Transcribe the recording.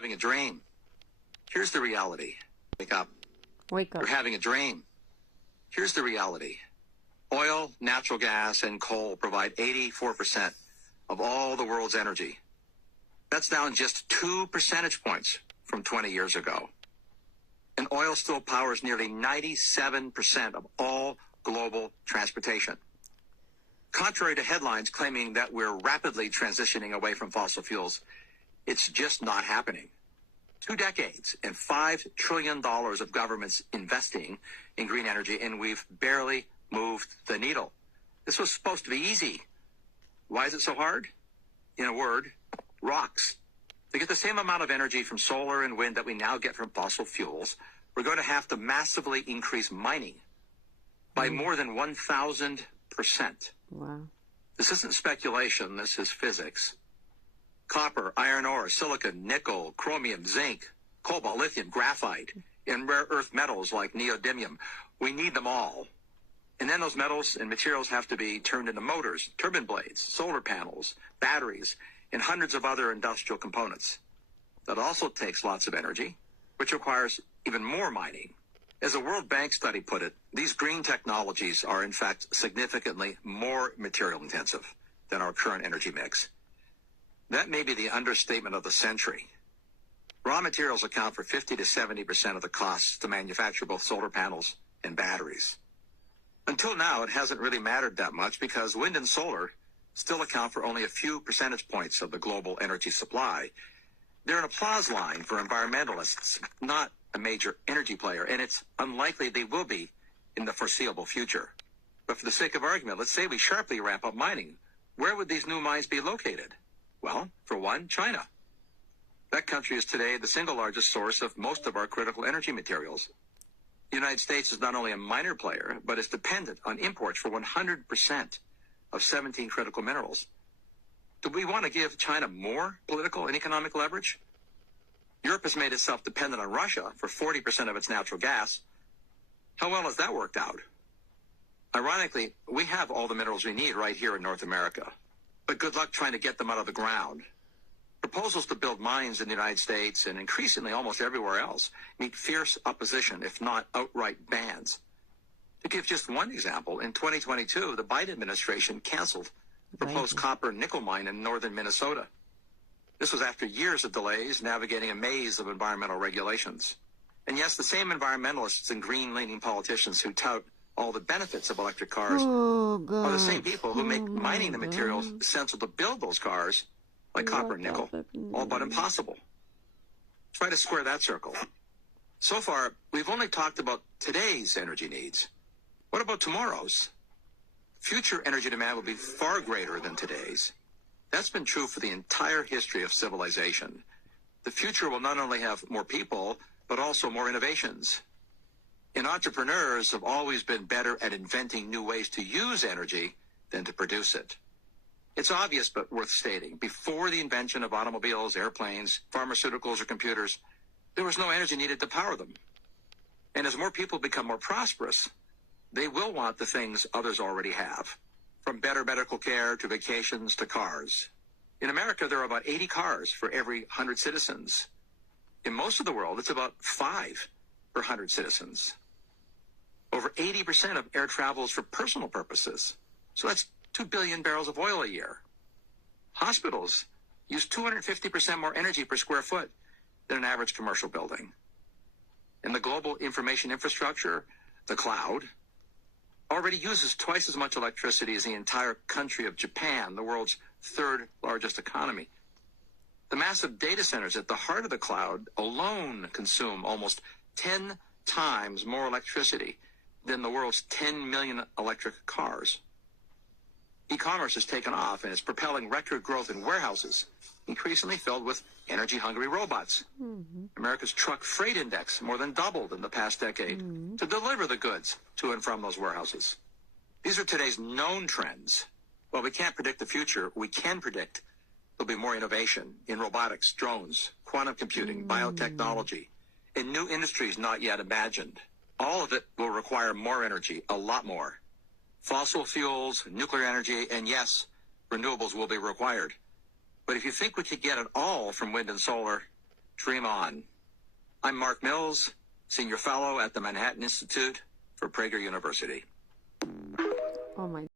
Having a dream. Here's the reality. Wake up. Wake up. You're having a dream. Here's the reality. Oil, natural gas, and coal provide 84% of all the world's energy. That's down just 2 percentage points from 20 years ago. And oil still powers nearly 97% of all global transportation. Contrary to headlines claiming that we're rapidly transitioning away from fossil fuels, it's just not happening. 2 decades and $5 trillion of governments investing in green energy, and we've barely moved the needle. This was supposed to be easy. Why is it so hard? In a word, rocks. To get the same amount of energy from solar and wind that we now get from fossil fuels, we're going to have to massively increase mining by more than 1,000%. Wow. This isn't speculation, this is physics. Copper, iron ore, silicon, nickel, chromium, zinc, cobalt, lithium, graphite, and rare earth metals like neodymium. We need them all. And then those metals and materials have to be turned into motors, turbine blades, solar panels, batteries, and hundreds of other industrial components. That also takes lots of energy, which requires even more mining. As a World Bank study put it, these green technologies are in fact significantly more material intensive than our current energy mix. That may be the understatement of the century. Raw materials account for 50 to 70% of the costs to manufacture both solar panels and batteries. Until now, it hasn't really mattered that much because wind and solar still account for only a few percentage points of the global energy supply. They're an applause line for environmentalists, not a major energy player, and it's unlikely they will be in the foreseeable future. But for the sake of argument, let's say we sharply ramp up mining. Where would these new mines be located? Well, for one, China. That country is today the single largest source of most of our critical energy materials. The United States is not only a minor player, but is dependent on imports for 100% of 17 critical minerals. Do we want to give China more political and economic leverage? Europe has made itself dependent on Russia for 40% of its natural gas. How well has that worked out? Ironically, we have all the minerals we need right here in North America. But good luck trying to get them out of the ground. Proposals to build mines in the United States and increasingly almost everywhere else meet fierce opposition, if not outright bans. To give just one example, in 2022, the Biden administration canceled the proposed copper nickel mine in northern Minnesota. This was after years of delays navigating a maze of environmental regulations. And yes, the same environmentalists and green-leaning politicians who tout all the benefits of electric cars are the same people who make mining the materials essential to build those cars, like copper and nickel, all but impossible. Try to square that circle. So far, we've only talked about today's energy needs. What about tomorrow's? Future energy demand will be far greater than today's. That's been true for the entire history of civilization. The future will not only have more people, but also more innovations. And entrepreneurs have always been better at inventing new ways to use energy than to produce it. It's obvious but worth stating. Before the invention of automobiles, airplanes, pharmaceuticals, or computers, there was no energy needed to power them. And as more people become more prosperous, they will want the things others already have, from better medical care to vacations to cars. In America, there are about 80 cars for every 100 citizens. In most of the world, it's about 5 per 100 citizens. Over 80% of air travel is for personal purposes. So that's 2 billion barrels of oil a year. Hospitals use 250% more energy per square foot than an average commercial building. And the global information infrastructure, the cloud, already uses twice as much electricity as the entire country of Japan, the world's 3rd largest economy. The massive data centers at the heart of the cloud alone consume almost 10 times more electricity than the world's 10 million electric cars. E-commerce has taken off and is propelling record growth in warehouses, increasingly filled with energy-hungry robots. America's truck freight index more than doubled in the past decade to deliver the goods to and from those warehouses. These are today's known trends. While we can't predict the future, we can predict there'll be more innovation in robotics, drones, quantum computing, biotechnology, and new industries not yet imagined. All of it will require more energy, a lot more. Fossil fuels, nuclear energy, and yes, renewables will be required. But if you think we could get it all from wind and solar, Dream on. I'm Mark Mills, Senior Fellow at the Manhattan Institute for Prager University. Oh my